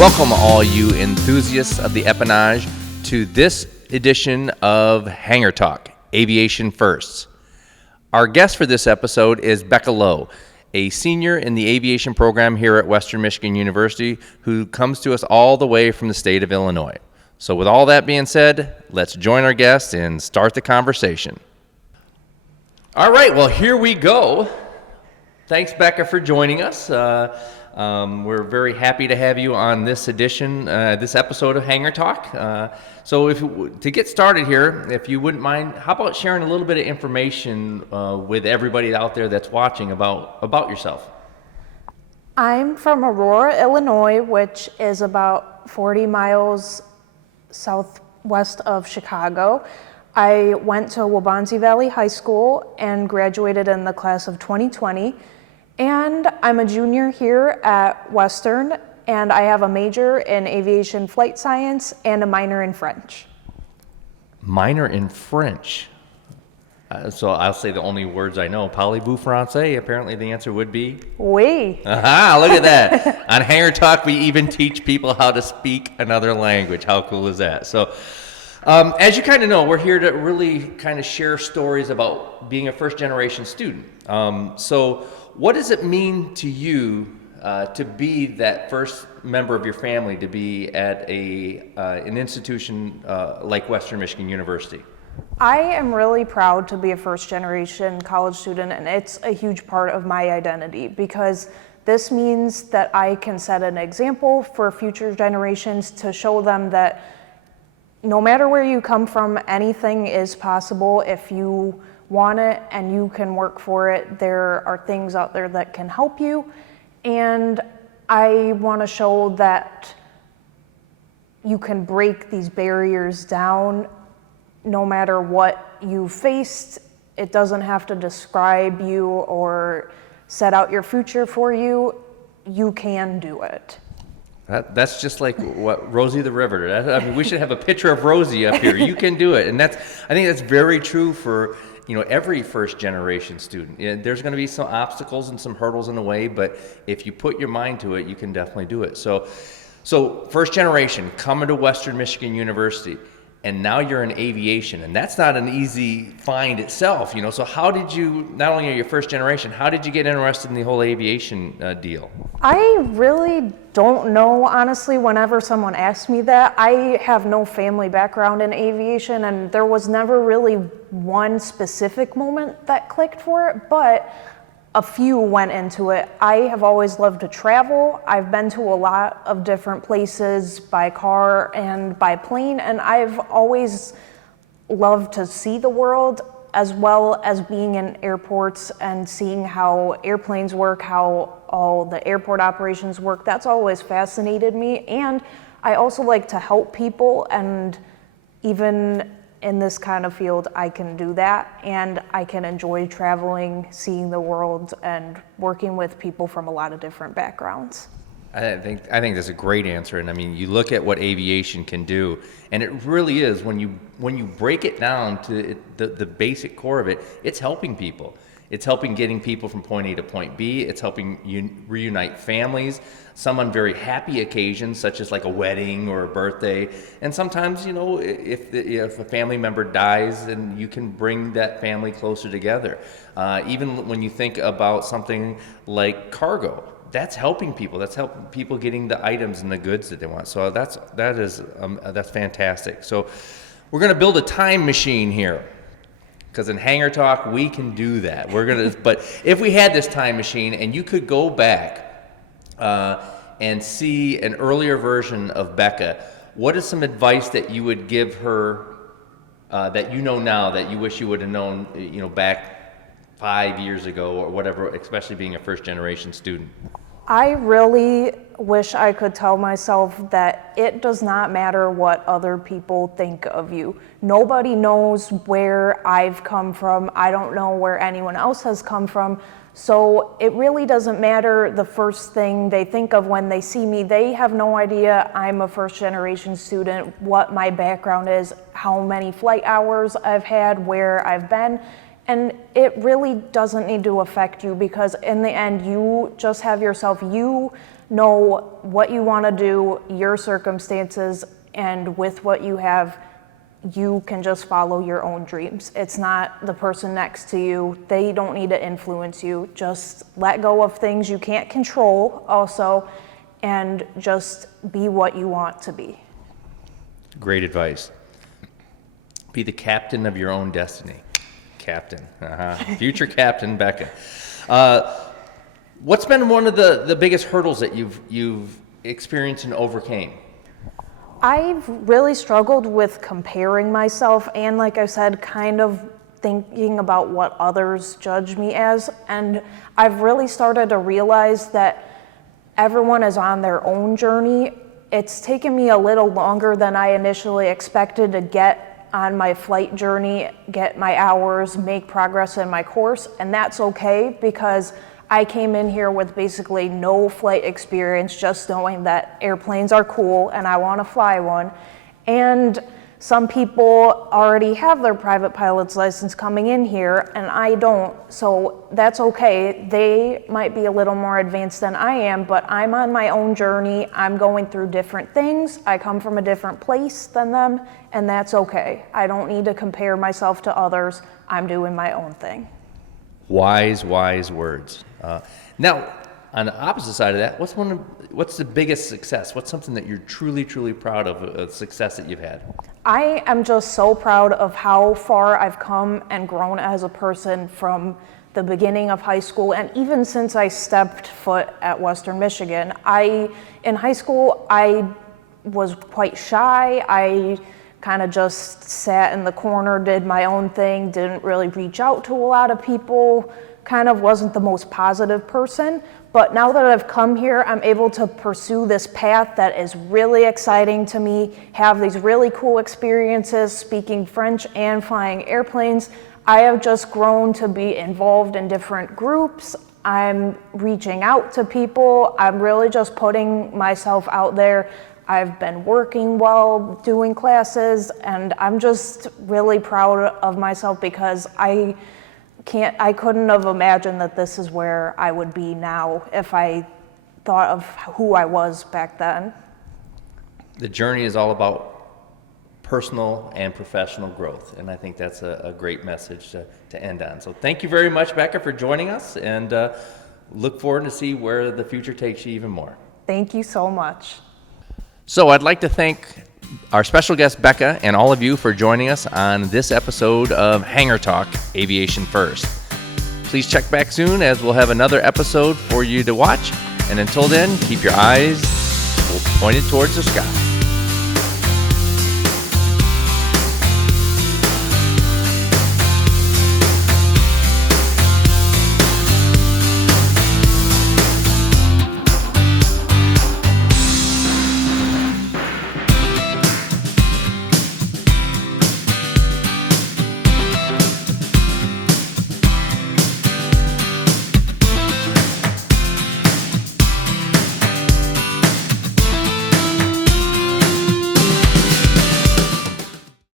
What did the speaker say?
Welcome all you enthusiasts of the empennage to this edition of Hangar Talk, Aviation Firsts. Our guest for this episode is Becca Lowe, a senior in the aviation program here at Western Michigan University who comes to us all the way from the state of Illinois. So with all that being said, let's join our guest and start the conversation. All right, well, here we go. Thanks, Becca, for joining us. We're very happy to have you on this edition, this episode of Hangar Talk. So to get started here, if you wouldn't mind, how about sharing a little bit of information with everybody out there that's watching about yourself? I'm from Aurora, Illinois, which is about 40 miles southwest of Chicago. I went to Waubonsee Valley High School and graduated in the class of 2020. And I'm a junior here at Western, and I have a major in aviation flight science and a minor in French. Minor in French. So I'll say the only words I know. Parlez-vous français? Apparently the answer would be? Oui. Aha, look at that. On Hangar Talk, we even teach people how to speak another language. How cool is that? So as you kind of know, we're here to really kind of share stories about being a first-generation student. So what does it mean to you to be that first member of your family to be at an institution like Western Michigan University? I am really proud to be a first-generation college student, and it's a huge part of my identity because this means that I can set an example for future generations to show them that no matter where you come from, anything is possible if you want it and you can work for it. There are things out there that can help you, and I want to show that you can break these barriers down no matter what you faced. It doesn't have to describe you or set out your future for you. You can do it. That's just like what Rosie the Riveter. I mean, we should have a picture of Rosie up here. You can do it, and I think that's very true for every first generation student. There's going to be some obstacles and some hurdles in the way, but if you put your mind to it, you can definitely do it. So first generation coming to Western Michigan University, and now you're in aviation, and that's not an easy find itself. So how did you? Not only are you first generation, how did you get interested in the whole aviation deal? I really don't know, honestly. Whenever someone asks me that, I have no family background in aviation, and there was never really one specific moment that clicked for it, but a few went into it. I have always loved to travel. I've been to a lot of different places by car and by plane, and I've always loved to see the world, as well as being in airports and seeing how airplanes work, how all the airport operations work. That's always fascinated me, and I also like to help people, and even in this kind of field, I can do that, and I can enjoy traveling, seeing the world, and working with people from a lot of different backgrounds. I think that's a great answer, and I mean, you look at what aviation can do, and it really is when you break it down to the basic core of it, it's helping people. It's helping getting people from point A to point B. It's helping reunite families, some on very happy occasions, such as like a wedding or a birthday. And sometimes, if a family member dies, then you can bring that family closer together. Even when you think about something like cargo, that's helping people. That's helping people getting the items and the goods that they want. So that's fantastic. So we're going to build a time machine here. Because in Hangar Talk, we can do that. But if we had this time machine and you could go back and see an earlier version of Becca, what is some advice that you would give her that you know now that you wish you would have known, back 5 years ago or whatever, especially being a first generation student? I really wish I could tell myself that it does not matter what other people think of you. Nobody knows where I've come from. I don't know where anyone else has come from. So it really doesn't matter the first thing they think of when they see me. They have no idea I'm a first generation student, what my background is, how many flight hours I've had, where I've been. And it really doesn't need to affect you, because in the end, you just have yourself. You know what you want to do, your circumstances, and with what you have, you can just follow your own dreams. It's not the person next to you. They don't need to influence you. Just let go of things you can't control also, and just be what you want to be. Great advice. Be the captain of your own destiny. Captain. Future Captain Becca. What's been one of the biggest hurdles that you've experienced and overcame? I've really struggled with comparing myself, and like I said, kind of thinking about what others judge me as. And I've really started to realize that everyone is on their own journey. It's taken me a little longer than I initially expected to get on my flight journey, get my hours, make progress in my course, and that's okay, because I came in here with basically no flight experience, just knowing that airplanes are cool and I want to fly one. And some people already have their private pilot's license coming in here, and I don't, so that's okay. They might be a little more advanced than I am, but I'm on my own journey. I'm going through different things. I come from a different place than them, and that's okay. I don't need to compare myself to others. I'm doing my own thing. Wise words. Now, on the opposite side of that, what's the biggest success? What's something that you're truly proud of, a success that you've had? I am just so proud of how far I've come and grown as a person from the beginning of high school, and even since I stepped foot at Western Michigan. In high school, I was quite shy. I kind of just sat in the corner, did my own thing, didn't really reach out to a lot of people, kind of wasn't the most positive person. But now that I've come here, I'm able to pursue this path that is really exciting to me, have these really cool experiences speaking French and flying airplanes. I have just grown to be involved in different groups. I'm reaching out to people. I'm really just putting myself out there. I've been working well, doing classes, and I'm just really proud of myself, because I couldn't have imagined that this is where I would be now if I thought of who I was back then. The journey is all about personal and professional growth, and I think that's a great message to end on. So thank you very much, Becca, for joining us, and look forward to see where the future takes you even more. Thank you so much. So I'd like to thank our special guest, Becca, and all of you for joining us on this episode of Hangar Talk, Aviation First. Please check back soon, as we'll have another episode for you to watch. And until then, keep your eyes pointed towards the sky.